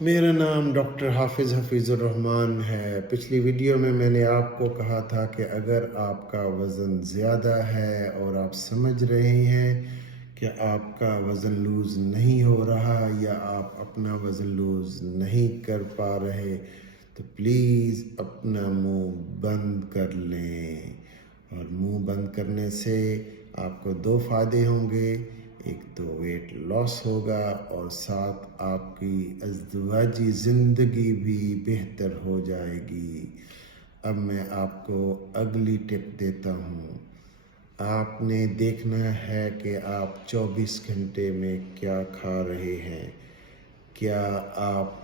میرا نام ڈاکٹر حفیظ الرحمن ہے۔ پچھلی ویڈیو میں نے آپ کو کہا تھا کہ اگر آپ کا وزن زیادہ ہے اور آپ سمجھ رہے ہیں کہ آپ کا وزن لوز نہیں ہو رہا یا آپ اپنا وزن لوز نہیں کر پا رہے تو پلیز اپنا منہ بند کر لیں، اور منہ بند کرنے سے آپ کو دو فائدے ہوں گے۔ ایک تو ویٹ لاس ہوگا اور ساتھ آپ کی ازدواجی زندگی بھی بہتر ہو جائے گی۔ اب میں آپ کو اگلی ٹپ دیتا ہوں۔ آپ نے دیکھنا ہے کہ آپ 24 گھنٹے میں کیا کھا رہے ہیں۔ کیا آپ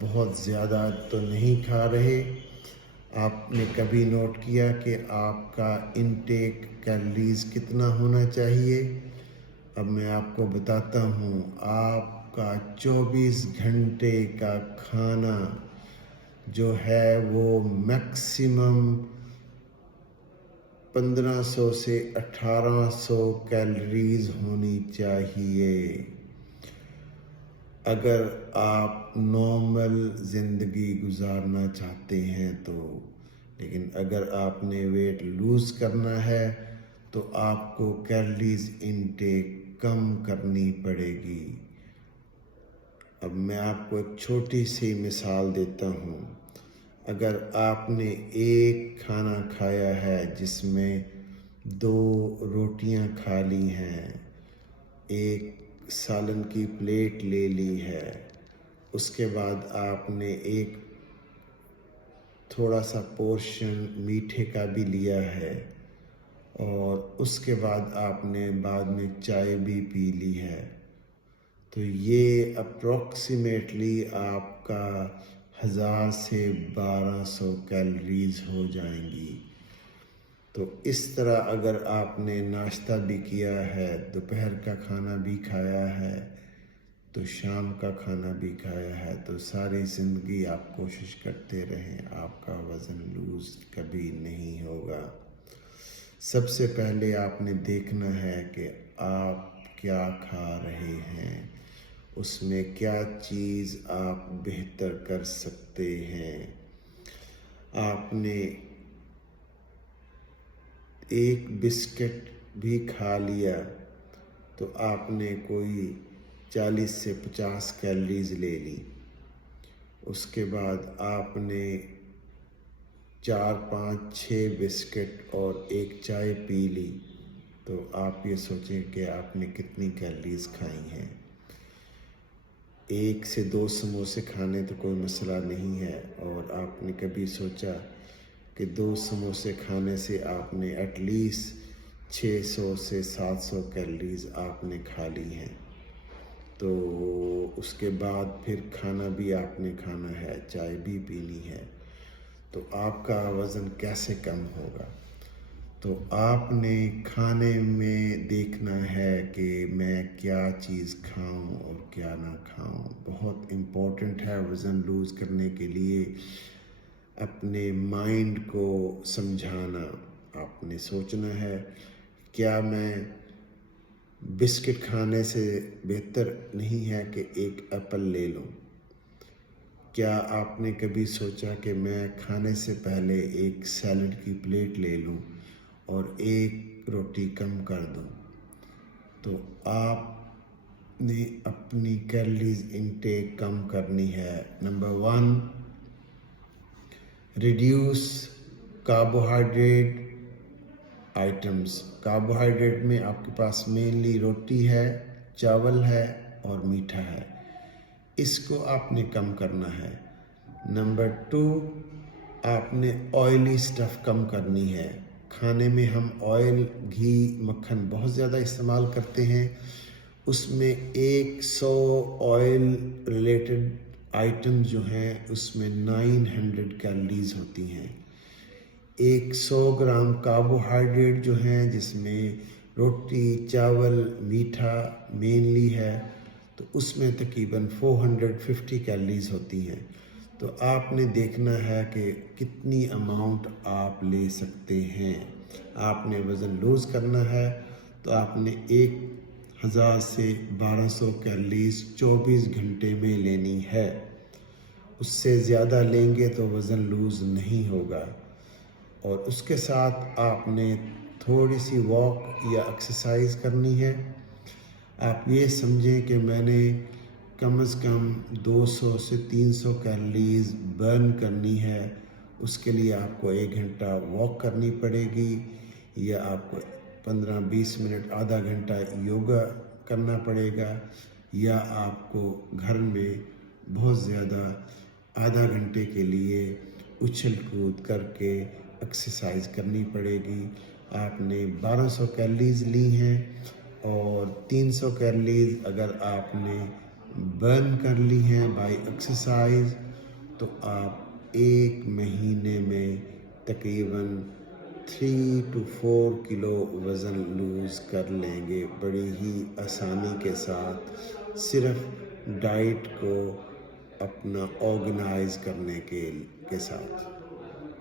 بہت زیادہ تو نہیں کھا رہے؟ آپ نے کبھی نوٹ کیا کہ آپ کا انٹیک کیلوریز کتنا ہونا چاہیے؟ اب میں آپ کو بتاتا ہوں۔ آپ کا 24 گھنٹے کا کھانا جو ہے وہ میکسیمم 1500 سے 1800 کیلوریز ہونی چاہیے اگر آپ نارمل زندگی گزارنا چاہتے ہیں تو۔ لیکن اگر آپ نے ویٹ لوز کرنا ہے تو آپ کو کیلوریز انٹیک کم کرنی پڑے گی۔ اب میں آپ کو ایک چھوٹی سی مثال دیتا ہوں۔ اگر آپ نے ایک کھانا کھایا ہے جس میں 2 روٹیاں کھا لی ہیں، ایک سالن کی پلیٹ لے لی ہے، اس کے بعد آپ نے ایک تھوڑا سا پورشن میٹھے کا بھی لیا ہے، اور اس کے بعد آپ نے بعد میں چائے بھی پی لی ہے، تو یہ اپروکسیمیٹلی آپ کا 1000 سے 1200 کیلوریز ہو جائیں گی۔ تو اس طرح اگر آپ نے ناشتہ بھی کیا ہے، دوپہر کا کھانا بھی کھایا ہے، تو شام کا کھانا بھی کھایا ہے، تو ساری زندگی آپ کوشش کرتے رہیں، آپ کا وزن لوز کبھی نہیں ہوگا۔ سب سے پہلے آپ نے دیکھنا ہے کہ آپ کیا کھا رہے ہیں، اس میں کیا چیز آپ بہتر کر سکتے ہیں۔ آپ نے ایک بسکٹ بھی کھا لیا تو آپ نے کوئی 40 سے 50 کیلوریز لے لی۔ اس کے بعد آپ نے 4 5 6 بسکٹ اور ایک چائے پی لی، تو آپ یہ سوچیں کہ آپ نے کتنی کیلوریز کھائی ہیں۔ 1 سے 2 سموسے کھانے تو کوئی مسئلہ نہیں ہے، اور آپ نے کبھی سوچا کہ 2 سموسے کھانے سے آپ نے ایٹ لیسٹ 600 سے 700 کیلوریز آپ نے کھا لی ہیں۔ تو اس کے بعد پھر کھانا بھی آپ نے کھانا ہے، چائے بھی پینی ہے، تو آپ کا وزن کیسے کم ہوگا؟ تو آپ نے کھانے میں دیکھنا ہے کہ میں کیا چیز کھاؤں اور کیا نہ کھاؤں۔ بہت امپورٹنٹ ہے وزن لوز کرنے کے لیے اپنے مائنڈ کو سمجھانا۔ آپ نے سوچنا ہے کیا میں بسکٹ کھانے سے بہتر نہیں ہے کہ ایک ایپل لے لوں؟ کیا آپ نے کبھی سوچا کہ میں کھانے سے پہلے ایک سیلڈ کی پلیٹ لے لوں اور ایک روٹی کم کر دوں؟ تو آپ نے اپنی کیلوریز انٹیک کم کرنی ہے۔ Number 1، reduce carbohydrate items. Carbohydrate میں آپ کے پاس مینلی روٹی ہے، چاول ہے اور میٹھا ہے، اس کو آپ نے کم کرنا ہے۔ نمبر 2، آپ نے آئلی سٹف کم کرنی ہے۔ کھانے میں ہم آئل، گھی، مکھن بہت زیادہ استعمال کرتے ہیں، اس میں 100 آئل ریلیٹڈ آئٹم جو ہیں اس میں 900 کیلوریز ہوتی ہیں۔ 100 گرام کاربوہائیڈریٹ جو ہیں جس میں روٹی، چاول، میٹھا مینلی ہے، تو اس میں تقریباً 450 کیلوریز ہوتی ہیں۔ تو آپ نے دیکھنا ہے کہ کتنی اماؤنٹ آپ لے سکتے ہیں۔ آپ نے وزن لوز کرنا ہے تو آپ نے ایک 1000 سے 1200 کیلریز 24 گھنٹے میں لینی ہے۔ اس سے زیادہ لیں گے تو وزن لوز نہیں ہوگا۔ اور اس کے ساتھ آپ نے تھوڑی سی واک یا ایکسرسائز کرنی ہے۔ آپ یہ سمجھیں کہ میں نے کم از کم 200 سے 300 کیلریز برن کرنی ہے۔ اس کے لیے آپ کو 1 گھنٹہ واک کرنی پڑے گی، یا آپ کو 15-20 منٹ آدھا گھنٹہ یوگا کرنا پڑے گا، یا آپ کو گھر میں بہت زیادہ آدھا گھنٹے کے لیے اچھل کود کر کے ایکسرسائز کرنی پڑے گی۔ آپ نے 1200 کیلریز لی ہیں، اور 300 کیلریز اگر آپ نے برن کر لی ہیں بائی ایکسرسائز، تو آپ 1 مہینے میں تقریباً 3 to 4 کلو وزن لوز کر لیں گے، بڑی ہی آسانی کے ساتھ، صرف ڈائٹ کو اپنا آرگنائز کرنے کے ساتھ۔